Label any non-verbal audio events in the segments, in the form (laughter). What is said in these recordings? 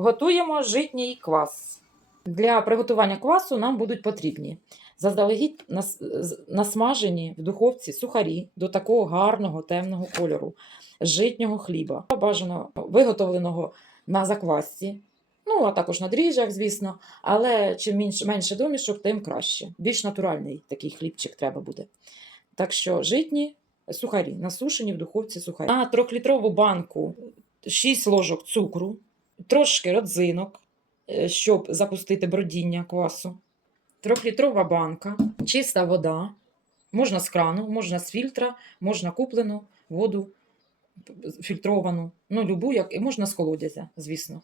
Готуємо житній квас. Для приготування квасу нам будуть потрібні заздалегідь нас- насмажені в духовці сухарі до такого гарного темного кольору, житнього хліба, бажано виготовленого на заквасці. Ну, а також на дріжджах, звісно, але чим менше домішок, тим краще. Більш натуральний такий хлібчик треба буде. Так що житні сухарі, насушені в духовці сухарі. На трьохлітрову банку 6 ложок цукру, трошки родзинок, е, щоб запустити бродіння квасу. Трьохлітрова банка, чиста вода, можна з крану, можна з фільтра, можна куплену воду фільтровану, ну, любу, як, і можна з колодязя, звісно.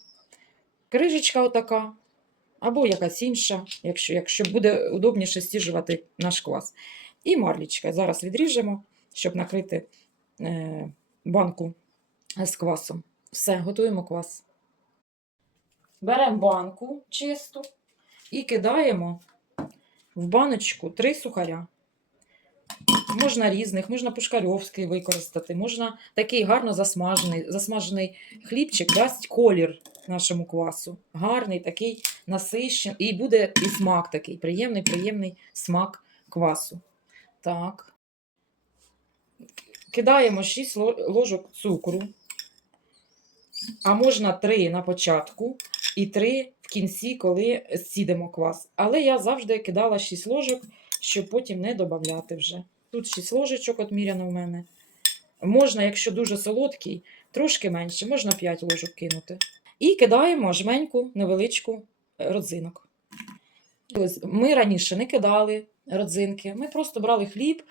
Крижечка отака, або якась інша, якщо, якщо буде удобніше стіжувати наш квас. І марлічка. Зараз відріжемо, щоб накрити е, банку з квасом. Все, готуємо квас. Беремо банку чисту і кидаємо в баночку три сухаря. Можна різних, можна пушкарьовський використати, можна такий гарно засмажений. Засмажений хлібчик дасть колір нашому квасу. Гарний, такий насищений. І буде і смак такий, приємний, приємний смак квасу. Так. Кидаємо 6 ложок цукру, а можна 3 на початку і 3 в кінці, коли сідемо квас. Але я завжди кидала 6 ложок, щоб потім не додати вже. Тут 6 ложечок отміряно в мене. Можна, якщо дуже солодкий, трошки менше, можна 5 ложок кинути. І кидаємо жменьку невеличку е, родзинок. Ми раніше не кидали родзинки, ми просто брали хліб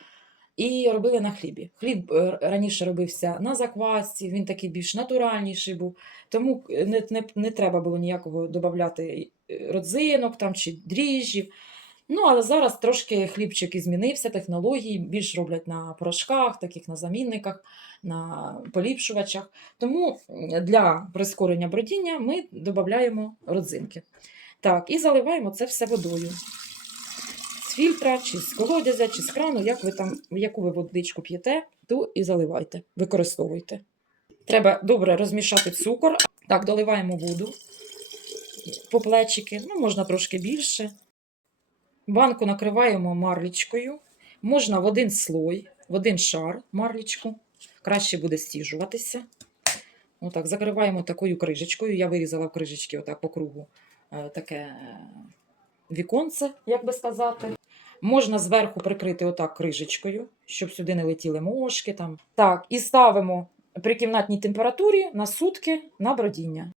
і робили на хлібі. Хліб е, раніше робився на заквасці, він такий більш натуральніший був, тому е, не, не, не треба було ніякого додати родзинок там, чи дріжджів. Ну, але зараз трошки хлібчик і змінився, технології більш роблять на порошках, таких на замінниках, на поліпшувачах. Тому для прискорення бродіння ми додаємо родзинки. Так, і заливаємо це все водою. Фільтра, чи з колодязя, чи з крану, як ви там, яку ви водичку п'єте, ту і заливайте, використовуйте. Треба добре розмішати цукор. Так, доливаємо воду по плечики, ну, можна трошки більше. Банку накриваємо марлічкою. Можна в один слой, в один шар марлічку. Краще буде стіжуватися. Отак, закриваємо такою крижечкою. Я вирізала в крижечки отак по кругу е, таке е, віконце, як би сказати. Можна зверху прикрити отак крижечкою, щоб сюди не летіли мошки. Там. Так, і ставимо при кімнатній температурі на сутки на бродіння.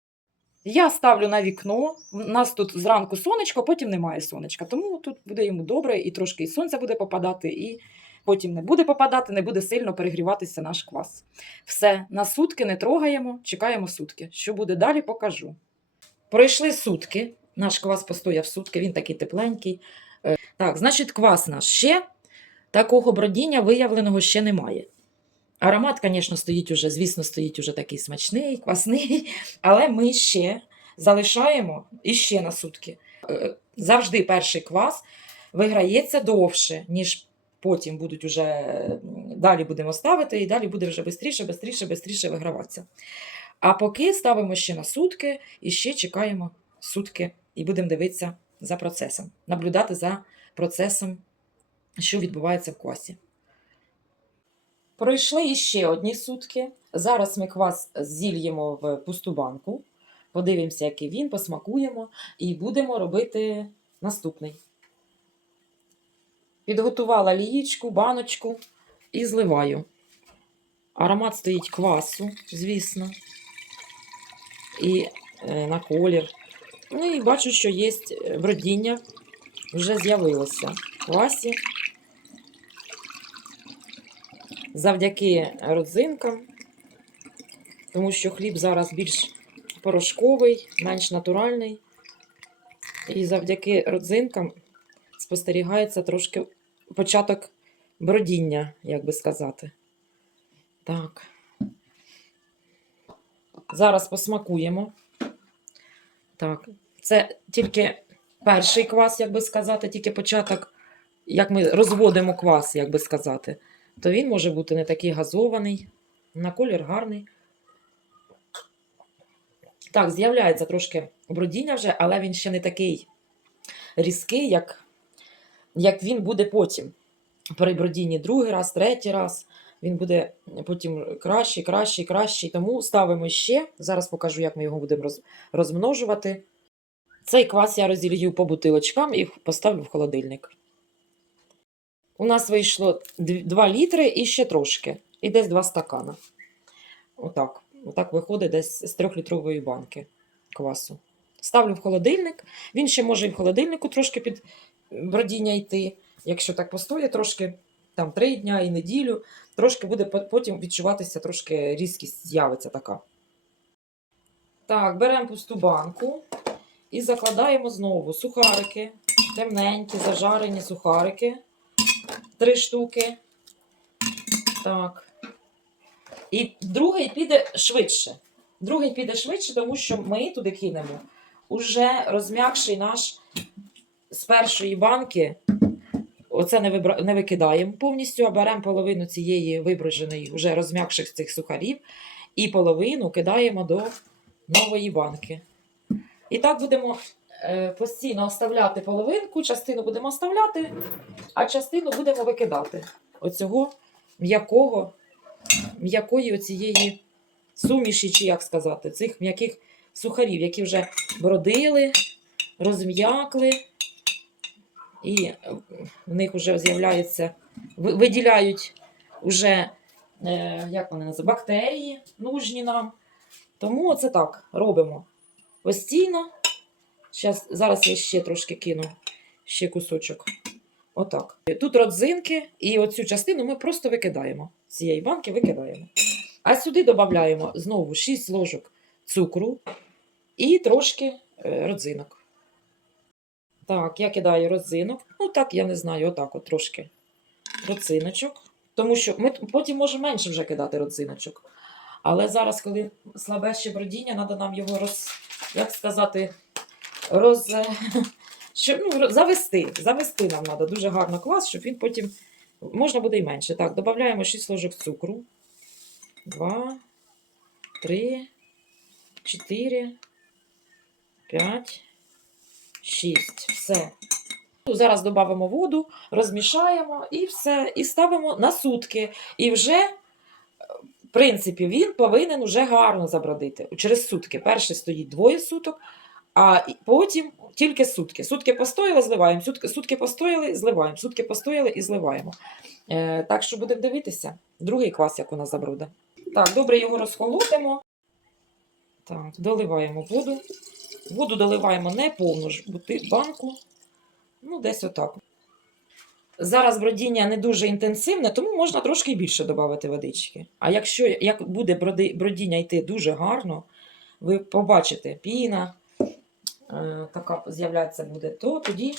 Я ставлю на вікно. У нас тут зранку сонечко, потім немає сонечка. Тому тут буде йому добре, і трошки і сонця буде попадати, і потім не буде попадати, не буде сильно перегріватися наш квас. Все, на сутки не трогаємо, чекаємо сутки. Що буде далі, покажу. Пройшли сутки. Наш квас постояв сутки, він такий тепленький. Е, Так, значить, квас наш ще такого бродіння виявленого ще немає. Аромат, звісно, стоїть уже, звісно, стоїть уже такий смачний, квасний, (laughs) але ми ще залишаємо іще на сутки. Е, Завжди перший квас виграється довше, ніж потім будуть уже далі будемо ставити, і далі буде вже швидше, швидше, швидше виграватися. А поки ставимо ще на сутки і ще чекаємо сутки і будемо дивитися за процесом, наблюдати за процесом, що відбувається в квасі. Пройшли іще одні сутки. Зараз ми квас зільємо в пусту банку, подивимося, який він, посмакуємо і будемо робити наступний. Підготувала лієчку, баночку і зливаю. Аромат стоїть квасу, звісно, і е, на колір. Ну і бачу, що є бродіння, вже з'явилося в квасі. завдяки родзинкам, тому що хліб зараз більш порошковий, менш натуральний. І завдяки родзинкам спостерігається трошки початок бродіння, як би сказати. Так. Зараз посмакуємо. Так, це тільки перший квас, як би сказати, тільки початок, як ми розводимо квас, як би сказати то він може бути не такий газований, на колір гарний. Так, з'являється трошки бродіння вже, але він ще не такий різкий, як, як він буде потім. При бродінні другий раз, третій раз. Він буде потім кращий, кращий, кращий. Тому ставимо ще. Зараз покажу, як ми його будемо розмножувати. Цей квас я розілью по бутилочкам і поставлю в холодильник. У нас вийшло 2 літри і ще трошки. І десь 2 стакана. Отак. Отак виходить десь з 3-літрової банки квасу. Ставлю в холодильник. Він ще може і в холодильнику трошки під бродіння йти. Якщо так постоє трошки, там 3 дня і неділю, трошки буде потім відчуватися, трошки різкість з'явиться така. Так, беремо пусту банку і закладаємо знову сухарики, темненькі, зажарені сухарики. Три штуки. Так. І другий піде швидше. Другий піде швидше, тому що ми туди кинемо уже розм'якший наш з першої банки. Оце не, вибра... не викидаємо повністю, а беремо половину цієї виброженої, вже розм'якших цих сухарів, і половину кидаємо до нової банки. І так будемо е, постійно оставляти половинку, частину будемо оставляти, а частину будемо викидати. Оцього м'якого, м'якої оцієї суміші, чи як сказати, цих м'яких сухарів, які вже бродили, розм'якли, і е, в них вже з'являється, ви- виділяють вже, е, як вони називають, бактерії нужні нам. Тому оце так робимо постійно. Щас, зараз я ще трошки кину, ще кусочок. Отак. Тут родзинки, і оцю частину ми просто викидаємо. Цієї банки викидаємо. А сюди додаємо знову 6 ложок цукру і трошки е, родзинок. Так, я кидаю родзинок. Ну так, я не знаю, отак от трошки родзиночок. Тому що ми потім можемо менше вже кидати родзиночок. Але зараз, коли слабе ще бродіння, треба нам його роз, як сказати, роз, (laughs) щоб, ну, завести. Завести нам треба дуже гарно квас, щоб він потім можна буде і менше. Так, додаємо 6 ложок цукру. 2, 3, 4, 5, 6. Все. Ну, Зараз додамо воду, розмішаємо і все. І ставимо на сутки. І вже, е, в принципі, він повинен уже гарно забродити. Через сутки. Перший стоїть двоє суток, а потім тільки сутки. Сутки постояли, зливаємо. Сутки, сутки постояли, зливаємо. Сутки постояли і зливаємо. Е, так що будемо дивитися. Другий квас, як у нас забруде. Так, добре його розхолотимо. Так, доливаємо воду. Воду доливаємо не повну ж банку. Ну, десь отак. Зараз бродіння не дуже інтенсивне, тому можна трошки більше додати водички. А якщо як буде бродіння йти дуже гарно, ви побачите, піна е, така з'являється буде, то тоді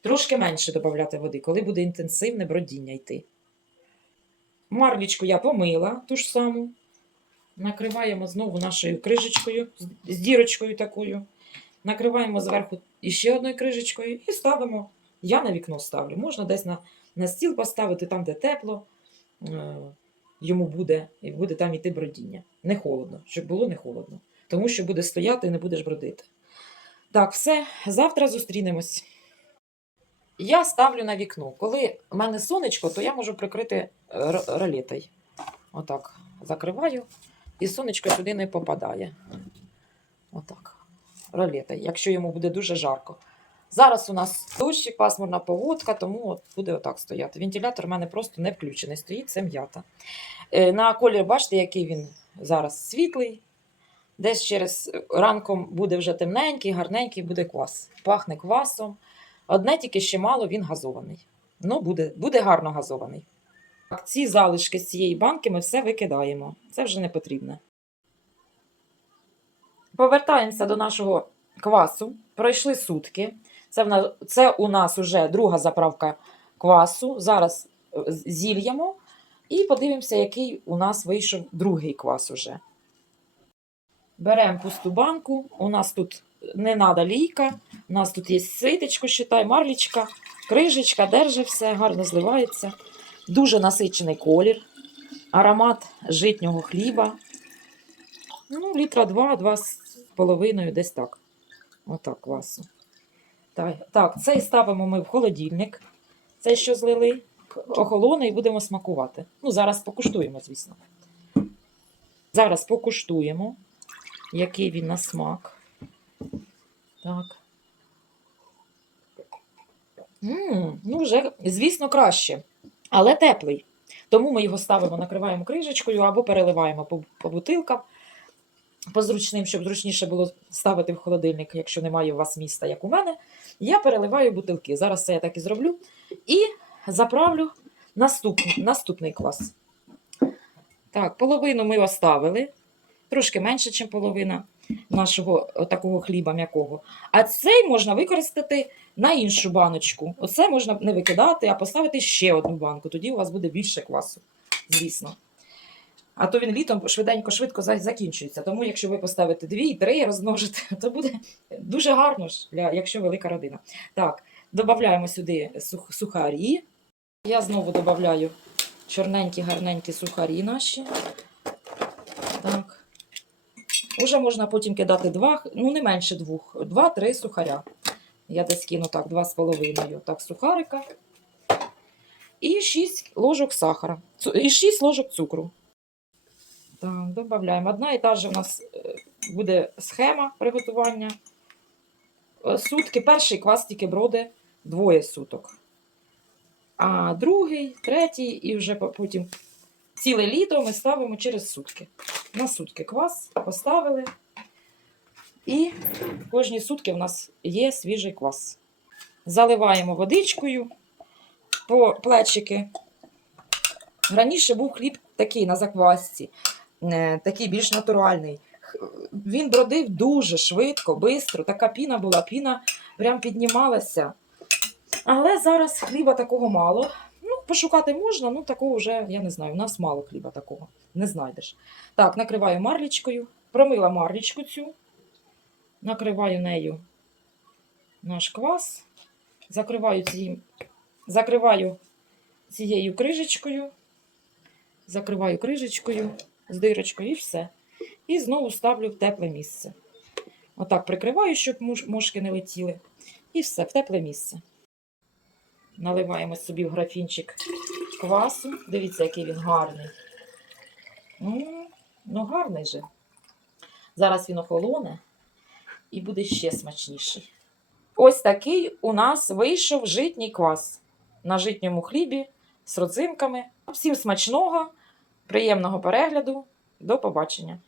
трошки менше додати води, коли буде інтенсивне бродіння йти. Марлічку я помила ту ж саму. Накриваємо знову нашою крижечкою, з- дірочкою такою. Накриваємо зверху іще одною крижечкою і ставимо. Я на вікно ставлю. Можна десь на, на стіл поставити, там, де тепло. Е, йому буде, і буде там іти бродіння. Не холодно, щоб було не холодно. Тому що буде стояти і не будеш бродити. Так, все, завтра зустрінемось. Я ставлю на вікно. Коли в мене сонечко, то я можу прикрити е, ролетою. Отак. Закриваю, і сонечко сюди не попадає. Отак. Ролетою, якщо йому буде дуже жарко. Зараз у нас дощик, пасмурна погодка, тому от буде отак стояти. Вентилятор у мене просто не включений. Стоїть це м'ята. Е, На колір, бачите, який він зараз світлий. Десь через ранком буде вже темненький, гарненький буде квас. Пахне квасом. Одне тільки ще мало, він газований. Ну, буде, буде гарно газований. Ці залишки з цієї банки ми все викидаємо. Це вже не потрібно. Повертаємося до нашого квасу. Пройшли сутки. Це, в нас, це у нас вже друга заправка квасу. Зараз е, зільємо і подивимося, який у нас вийшов другий квас уже. Беремо пусту банку. У нас тут не треба лійка. У нас тут є ситечко, считай, марлічка, крижечка, держи все, гарно зливається. Дуже насичений колір, аромат житнього хліба. Ну, літра два, два з половиною, десь так. Отак, квасу. Так, так, цей ставимо ми в холодильник. Цей, що злили, охолоне і будемо смакувати. Ну, зараз покуштуємо, звісно. Зараз покуштуємо, який він на смак. Так. м ну, вже, звісно, краще, але теплий. Тому ми його ставимо, накриваємо крижечкою або переливаємо по, по бутилкам. По зручним, щоб зручніше було ставити в холодильник, якщо немає у вас міста, як у мене. Я переливаю бутилки. Зараз це я так і зроблю. І заправлю наступний, наступний клас. Так, половину ми оставили. Трошки менше, ніж половина нашого такого хліба м'якого. А цей можна використати на іншу баночку. Оце можна не викидати, а поставити ще одну банку. Тоді у вас буде більше квасу, звісно. А то він літом швиденько-швидко закінчується. Тому, якщо ви поставите дві, три розмножите, (laughs) то буде дуже гарно ж, для, якщо велика родина. Так, додаємо сюди сух, сухарі. Я знову додаю чорненькі, гарненькі сухарі наші. Так. Уже можна потім кидати два, ну не менше двох, два-три сухаря. Я десь кину так, два з половиною. Так, сухарика. І 6 ложок сахара. І 6 ложок цукру. Так, додаємо. Одна і та ж у нас е, буде схема приготування. Е, Сутки. Перший квас тільки броде двоє суток. А другий, третій, і вже потім ціле літо ми ставимо через сутки. На сутки квас поставили. І кожні сутки в нас є свіжий квас. Заливаємо водичкою по плечики. Раніше був хліб такий на заквасці, такий більш натуральний. Він бродив дуже швидко, швидко. Така піна була, піна прям піднімалася. Але зараз хліба такого мало. Ну, пошукати можна, ну такого вже, я не знаю, у нас мало хліба такого. Не знайдеш. Так, накриваю марлічкою. Промила марлічку цю. Накриваю нею наш квас. Закриваю, ці... Закриваю цією крижечкою. Закриваю крижечкою з дирочкою і все. І знову ставлю в тепле місце. Отак прикриваю, щоб мошки не летіли. І все, в тепле місце. Наливаємо собі в графінчик квасу. Дивіться, який він гарний. М, Ну, гарний же. Зараз він охолоне і буде ще смачніший. Ось такий у нас вийшов житній квас на житньому хлібі з родзинками. Всім смачного, приємного перегляду. До побачення!